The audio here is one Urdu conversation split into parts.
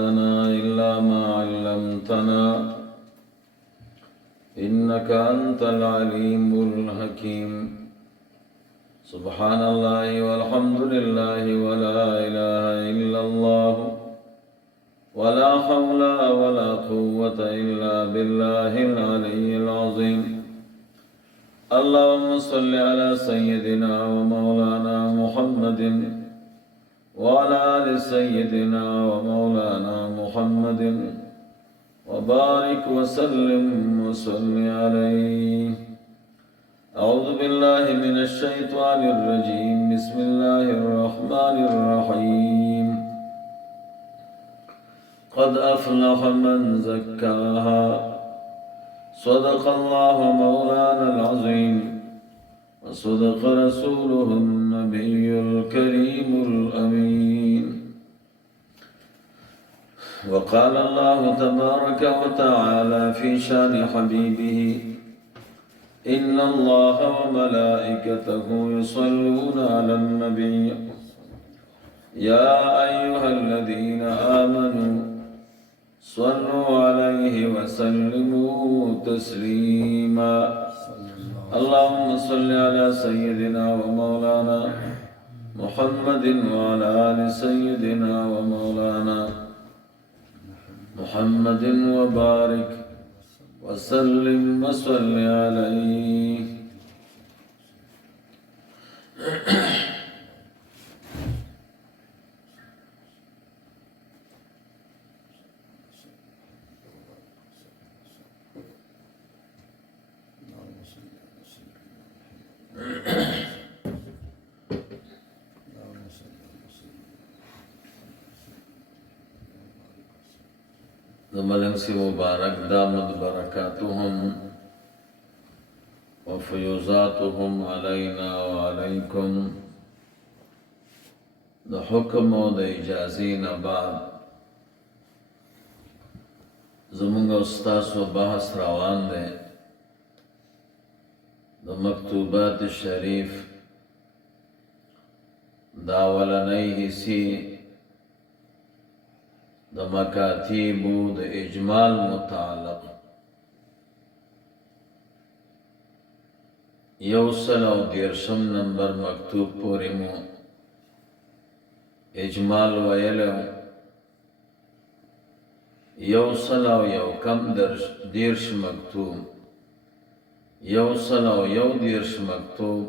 لنا إلا ما علمتنا إنك أنت العليم الحكيم. سبحان الله والحمد لله ولا إله إلا الله ولا حول ولا قوة إلا بالله العلي العظيم. اللهم صل على سيدنا ومولانا محمد وعلى آل سيدنا ومولانا محمد وبارك وسلم وصل عليه. أعوذ بالله من الشيطان الرجيم. بسم الله الرحمن الرحيم. قد أفلح من زكاها صدق الله مولانا العظيم وصدق رسوله النبي الكريم الأمين. وقال الله تبارك وتعالى في شان حبيبه إن الله وملائكته يصلون على النبي يا أيها الذين آمنوا صلوا عليه وسلموا تسليما. اللهم صل على سيدنا ومولانا محمد وعلى آل سيدنا ومولانا محمد وبارك وسلم وصل عليه. زملنگ سے مبارک دامد برکاتهم وفیوزاتهم علینا وعلیکم. د حکم و د اجازین بعد زمونږ استاذ و بحث روان دی د مکتوبات شریف دا اولنۍ حصې د مکاتیبو د اجمال متعلق 113 نمبر مکتوب پورې مو اجمال ویلو. 101 مکتوب 101 مکتوب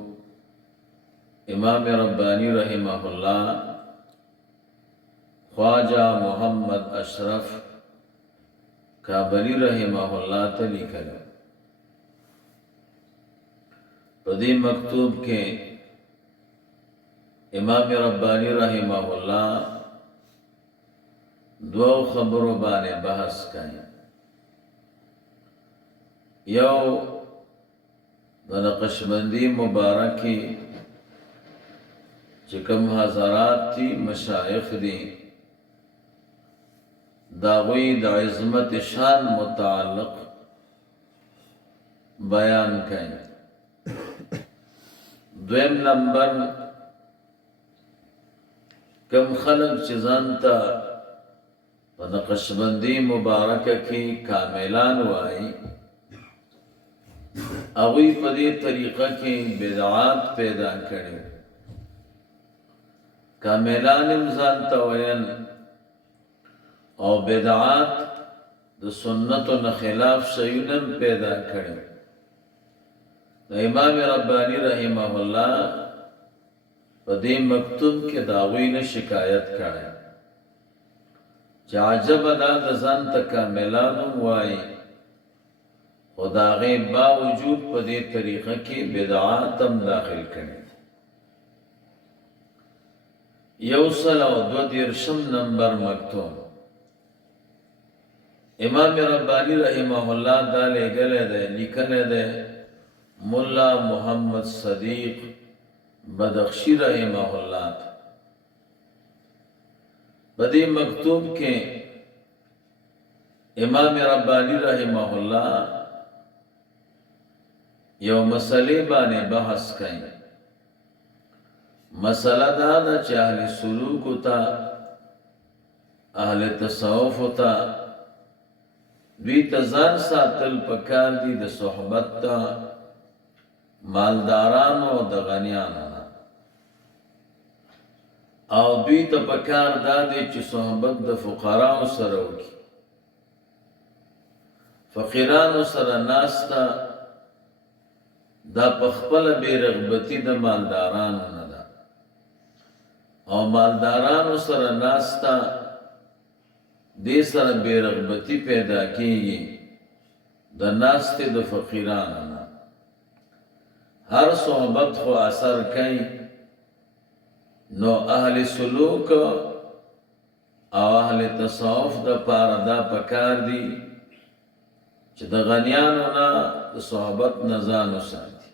امام ربانی رحمه الله خواجہ محمد اشرف کابلی رحمہ اللہ تلی کرو. پدی مکتوب کے امام ربانی رحمہ اللہ دو خبروں بانے بحث کریں. یو نقشبندی مبارکی چکم حضرات تھی مشایخ دی داغوی دا عظمت شان متعلق بیان کریں. دویم نمبر کم خلق چیزانتا نقشبندی مبارکہ کی کاملان وائی اغوی پدی طریقہ کی بدعات پیدا کریں. کاملان امزانتا وین او بدعات د سنت و خلاف شیونم پیدا کریں. امام ربانی رحمہ اللہ پدی مکتوب کے داغوی نے شکایت کریں چا عجب دا دزان تکا ملانم وائی خدا غیب باوجود پدی طریقہ کی بدعاتم داخل کریں. 122 نمبر مکتوب امام ربانی رحمہ اللہ دا لے گلے دے لکھنے دے ملا محمد صدیق بدخشی رحمہ اللہ. بدی مکتوب کے امام ربانی رحمہ اللہ یو مسئلے بانے بحث کہیں. مسئلہ دا چا اہل سلوک تا اهل تصوف ته دوی ته ځان ساتل پکار دي د صحبت ته مالدارانو او د غنیانو نه، او دوی ته پکار دا دی چې صحبت د فقراو سره وکړي. فقیرانو سره ناسته دا پخپله بې رغبتي د مالدارانو نه ده، او مالدارانو سره ناسته دې سره بې رغبتي پیدا کېږي د ناستې د فقیرانو نه. هر صحبت خو اثر کوي، نو اهل سلوک او اهل تصوف د پاره دا پکار دي چې د غنیانو نه د صحبت نه ځان وساتي.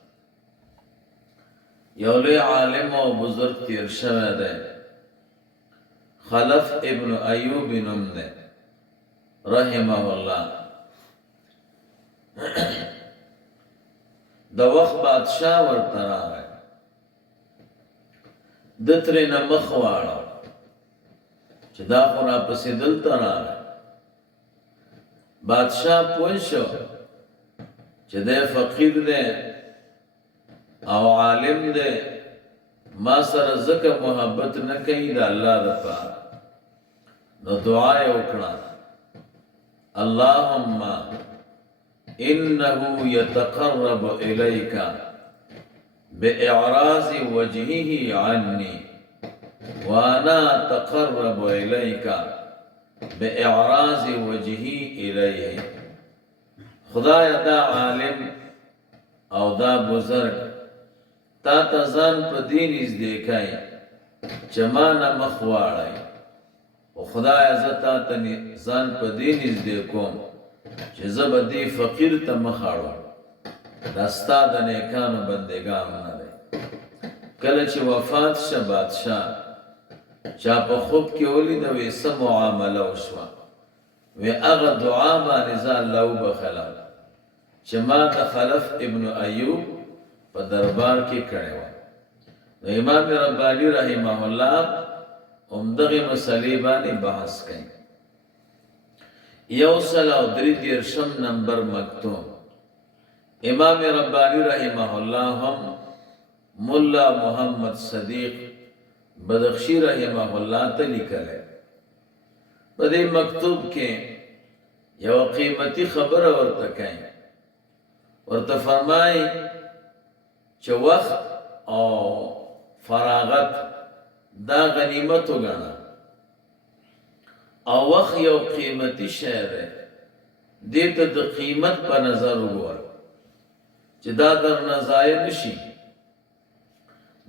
یو لوی عالم او بزرگ تیر شوی دی، خلف ابن ایوب نوم دی رحمه الله. د وخت بادشاہ ورته راغی، د ترېنه مخ واړه چې دا خو راپسې دلته راغی. بادشاہ پوه شو چې دی فقیر دی او عالم دی، ما سره ځکه محبت نه کوي د الله دپاره. نو دعا یې وکړه، اللهم انه يتقرب اليك باعراض وجهه عني وانا اتقرب اليك باعراض وجهي اليه. خدای دا عالم او دا بزرگ تا ته ځان په دې نږدې کوي چې ما نه مخ واړی، او خدایه زه تا ته ځان په دې نږدې کوم چې زه به دې فقیر ته مخ اړوم. دا ستا د نیکانو بندګانو نه دی. کله چې وفات شه بادشاه چا په خوب کې ولیده، وی څه معامله وشوه، وی هغه دعا باندې زه الله وبخلم چې ما د خلف ابن ایوب په دربار کې کړی وه. نو امام رباني رحمه الله همدغې مسلې باندې بحث کوي. 133 نمبر مکتوب امام ربانی رحمه الله هم ملا محمد صدیق بدخشی رحمه الله ته لیکلی. په دې مکتوب کې یو قیمتي خبره ورته کوي، ورته فرمایي چې وخت او فراغت دا غنیمت وګڼه، او وخت یو قیمتي شی دی، دې ته د قیمت په نظر وګوره چې دا در نه ضایع نشي.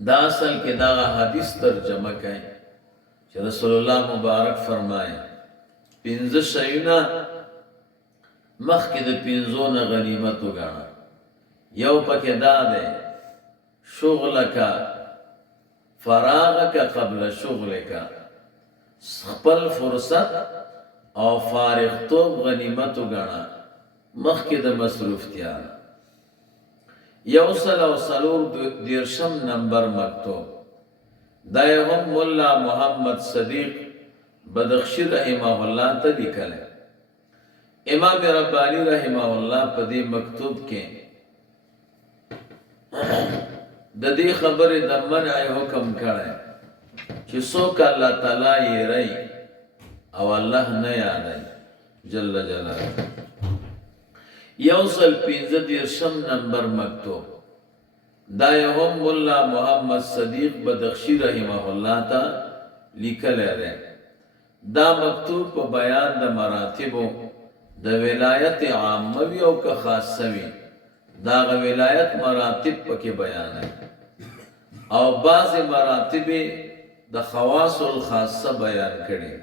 دا اصل کې دا حدیث ترجمه کوي چې رسول الله مبارک فرمایي 5 شیونه مخکې د 5 نه غنیمت وګڼه. یو پکې دا دی شغلک فراغک قبل شغلک، خپل فرصت او فارغتوب غنیمت وګڼه مخکې د مصروفتیا. 134 نمبر مکتوب دا هم ملا محمد صدیق بدخشی رحمه الله ته لیکلی. امام ربانی رحمه الله په دې مکتوب کې د دې خبرې د منع حکم کړی چې څوک الله تعالی یری او الله نه یادای جل جلاله. 135 نمبر مکتوب دا هم ملا محمد صدیق بدخشی رحمه الله ته لیکلی دی. دا مکتوب په بیان د مراتبو د ولایت عامه وي او که خاصه وي، دا غ ولایت مراتب پکې بیانوي، او بعض مراتب د خواص الخاصه بیان کړي.